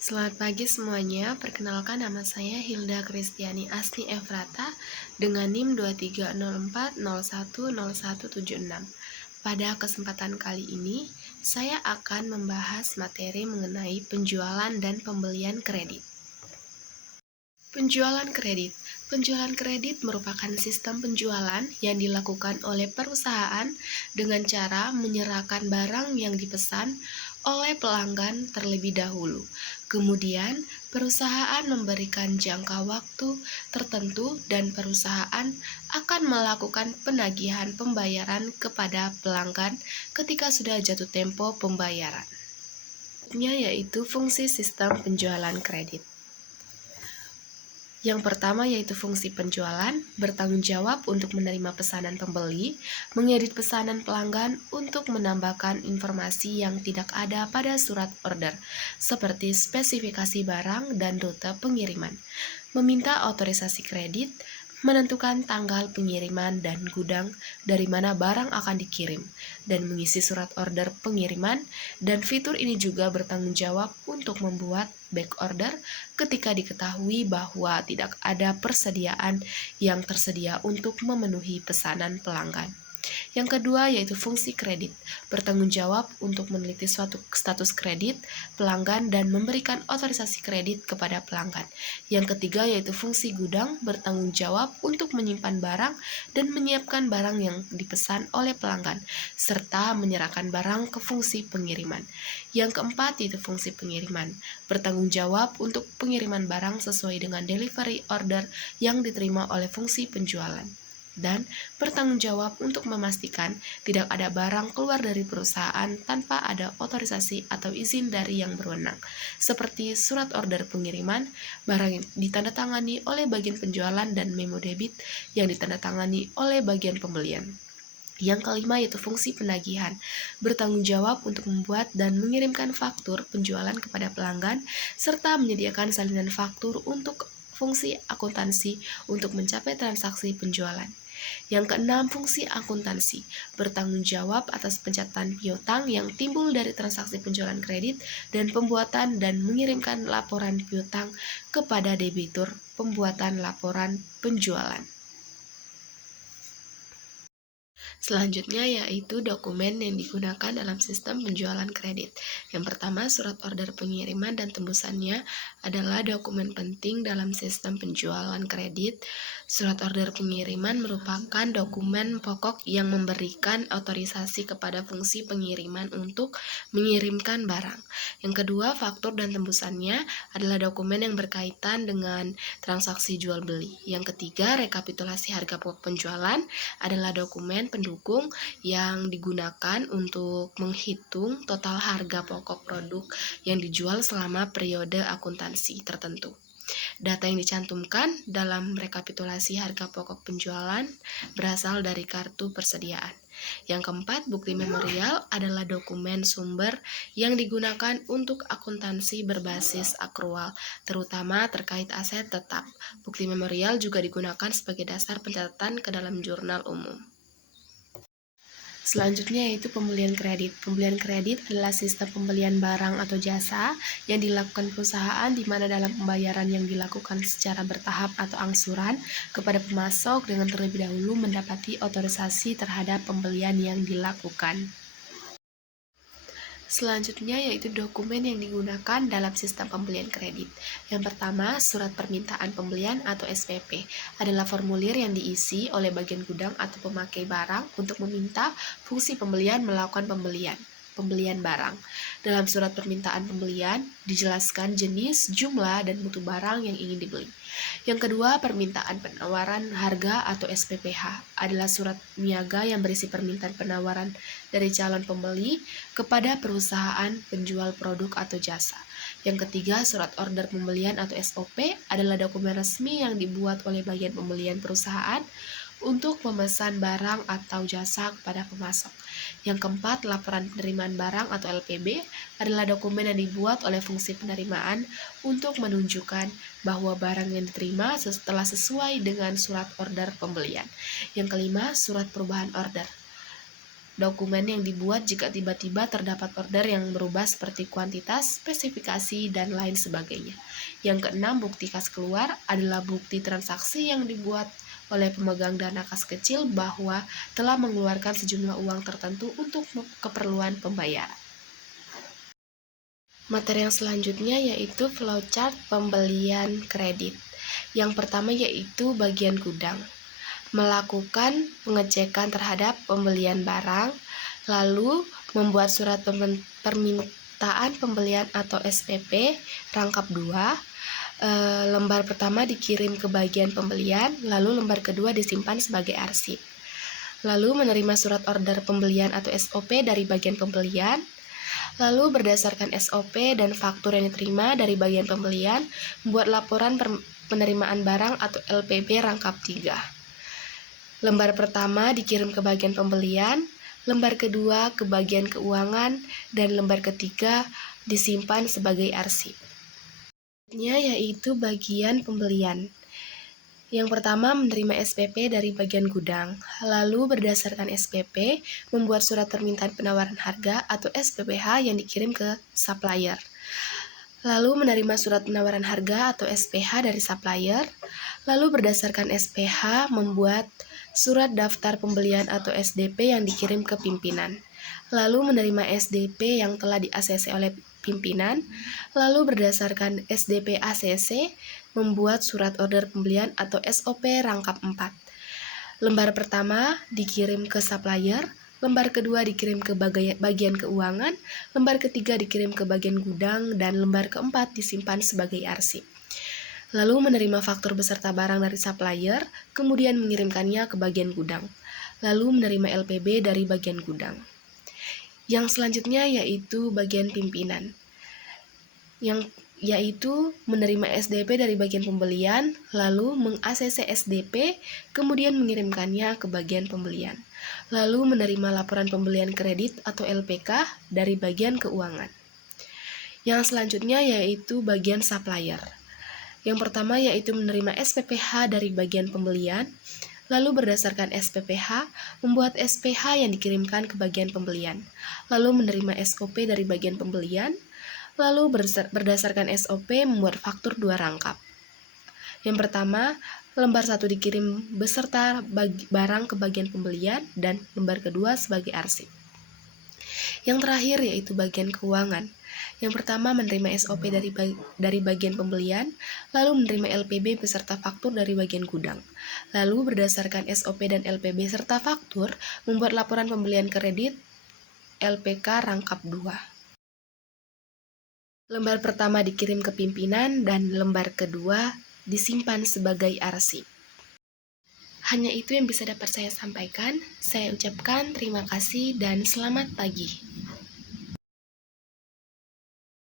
Selamat pagi semuanya, perkenalkan nama saya Hilda Kristiani Asni Efrata dengan NIM 2304010176. Pada kesempatan kali ini, saya akan membahas materi mengenai penjualan dan pembelian kredit. Penjualan kredit. Penjualan kredit merupakan sistem penjualan yang dilakukan oleh perusahaan dengan cara menyerahkan barang yang dipesan oleh pelanggan terlebih dahulu. Kemudian, perusahaan memberikan jangka waktu tertentu dan perusahaan akan melakukan penagihan pembayaran kepada pelanggan ketika sudah jatuh tempo pembayaran. Yaitu fungsi sistem penjualan kredit. Yang pertama yaitu fungsi penjualan, bertanggung jawab untuk menerima pesanan pembeli, mengedit pesanan pelanggan untuk menambahkan informasi yang tidak ada pada surat order, seperti spesifikasi barang dan rute pengiriman, meminta otorisasi kredit, menentukan tanggal pengiriman dan gudang dari mana barang akan dikirim, dan mengisi surat order pengiriman, dan fitur ini juga bertanggung jawab untuk membuat back order ketika diketahui bahwa tidak ada persediaan yang tersedia untuk memenuhi pesanan pelanggan. Yang kedua yaitu fungsi kredit, bertanggung jawab untuk meneliti suatu status kredit pelanggan dan memberikan otorisasi kredit kepada pelanggan. Yang ketiga yaitu fungsi gudang, bertanggung jawab untuk menyimpan barang dan menyiapkan barang yang dipesan oleh pelanggan, serta menyerahkan barang ke fungsi pengiriman. Yang keempat yaitu fungsi pengiriman, bertanggung jawab untuk pengiriman barang sesuai dengan delivery order yang diterima oleh fungsi penjualan, dan bertanggung jawab untuk memastikan tidak ada barang keluar dari perusahaan tanpa ada otorisasi atau izin dari yang berwenang, seperti surat order pengiriman, barang yang ditandatangani oleh bagian penjualan, dan memo debit yang ditandatangani oleh bagian pembelian. Yang kelima yaitu fungsi penagihan, bertanggung jawab untuk membuat dan mengirimkan faktur penjualan kepada pelanggan, serta menyediakan salinan faktur untuk fungsi akuntansi untuk mencapai transaksi penjualan. Yang keenam, fungsi akuntansi, bertanggung jawab atas pencatatan piutang yang timbul dari transaksi penjualan kredit dan pembuatan dan mengirimkan laporan piutang kepada debitur, pembuatan laporan penjualan. Selanjutnya yaitu dokumen yang digunakan dalam sistem penjualan kredit. Yang pertama, surat order pengiriman dan tembusannya adalah dokumen penting dalam sistem penjualan kredit. Surat order pengiriman merupakan dokumen pokok yang memberikan otorisasi kepada fungsi pengiriman untuk mengirimkan barang. Yang kedua, faktur dan tembusannya adalah dokumen yang berkaitan dengan transaksi jual beli. Yang ketiga, rekapitulasi harga pokok penjualan adalah dokumen pendukung yang digunakan untuk menghitung total harga pokok produk yang dijual selama periode akuntansi tertentu. Data yang dicantumkan dalam rekapitulasi harga pokok penjualan berasal dari kartu persediaan. Yang keempat, bukti memorial adalah dokumen sumber yang digunakan untuk akuntansi berbasis akrual, terutama terkait aset tetap. Bukti memorial juga digunakan sebagai dasar pencatatan ke dalam jurnal umum. Selanjutnya yaitu pembelian kredit. Pembelian kredit adalah sistem pembelian barang atau jasa yang dilakukan perusahaan di mana dalam pembayaran yang dilakukan secara bertahap atau angsuran kepada pemasok dengan terlebih dahulu mendapati otorisasi terhadap pembelian yang dilakukan. Selanjutnya yaitu dokumen yang digunakan dalam sistem pembelian kredit. Yang pertama, surat permintaan pembelian atau SPP adalah formulir yang diisi oleh bagian gudang atau pemakai barang untuk meminta fungsi pembelian melakukan pembelian barang. Dalam surat permintaan pembelian dijelaskan jenis, jumlah, dan mutu barang yang ingin dibeli. Yang kedua, permintaan penawaran harga atau SPPH adalah surat niaga yang berisi permintaan penawaran dari calon pembeli kepada perusahaan penjual produk atau jasa. Yang ketiga, surat order pembelian atau SOP adalah dokumen resmi yang dibuat oleh bagian pembelian perusahaan untuk memesan barang atau jasa kepada pemasok. Yang keempat, laporan penerimaan barang atau LPB adalah dokumen yang dibuat oleh fungsi penerimaan untuk menunjukkan bahwa barang yang diterima telah sesuai dengan surat order pembelian. Yang kelima, surat perubahan order dokumen yang dibuat jika tiba-tiba terdapat order yang berubah seperti kuantitas, spesifikasi, dan lain sebagainya. Yang keenam, bukti kas keluar adalah bukti transaksi yang dibuat oleh pemegang dana kas kecil bahwa telah mengeluarkan sejumlah uang tertentu untuk keperluan pembayaran. Materi yang selanjutnya yaitu flowchart pembelian kredit. Yang pertama yaitu bagian gudang. Melakukan pengecekan terhadap pembelian barang, lalu membuat surat permintaan pembelian atau SPP rangkap 2. Lembar pertama dikirim ke bagian pembelian, lalu lembar kedua disimpan sebagai arsip. Lalu menerima surat order pembelian atau SOP dari bagian pembelian, lalu berdasarkan SOP dan faktur yang diterima dari bagian pembelian, membuat laporan penerimaan barang atau LPB rangkap 3. Lembar pertama dikirim ke bagian pembelian, lembar kedua ke bagian keuangan, dan lembar ketiga disimpan sebagai arsip. Yaitu bagian pembelian. Yang pertama menerima SPP dari bagian gudang, lalu berdasarkan SPP membuat surat permintaan penawaran harga atau SPPH yang dikirim ke supplier. Lalu menerima surat penawaran harga atau SPH dari supplier, lalu berdasarkan SPH membuat surat daftar pembelian atau SDP yang dikirim ke pimpinan, lalu menerima SDP yang telah di-ACC oleh pimpinan, lalu berdasarkan SDP ACC membuat surat order pembelian atau SOP rangkap 4. Lembar pertama dikirim ke supplier, lembar kedua dikirim ke bagian keuangan, lembar ketiga dikirim ke bagian gudang, dan lembar keempat disimpan sebagai arsip. Lalu menerima faktur beserta barang dari supplier, kemudian mengirimkannya ke bagian gudang. Lalu menerima LPB dari bagian gudang. Yang selanjutnya yaitu bagian pimpinan, yaitu menerima SDP dari bagian pembelian, lalu meng-ACC SDP, kemudian mengirimkannya ke bagian pembelian. Lalu menerima laporan pembelian kredit atau LPK dari bagian keuangan. Yang selanjutnya yaitu bagian supplier. Yang pertama yaitu menerima SPPH dari bagian pembelian, lalu berdasarkan SPPH membuat SPH yang dikirimkan ke bagian pembelian, lalu menerima SOP dari bagian pembelian, lalu berdasarkan SOP membuat faktur 2 rangkap. Yang pertama, lembar 1 dikirim beserta barang ke bagian pembelian dan lembar kedua sebagai arsip. Yang terakhir yaitu bagian keuangan. Yang pertama menerima SOP dari bagian pembelian, lalu menerima LPB beserta faktur dari bagian gudang. Lalu berdasarkan SOP dan LPB serta faktur, membuat laporan pembelian kredit LPK rangkap 2. Lembar pertama dikirim ke pimpinan dan lembar kedua disimpan sebagai arsip. Hanya itu yang bisa dapat saya sampaikan. Saya ucapkan terima kasih dan selamat pagi.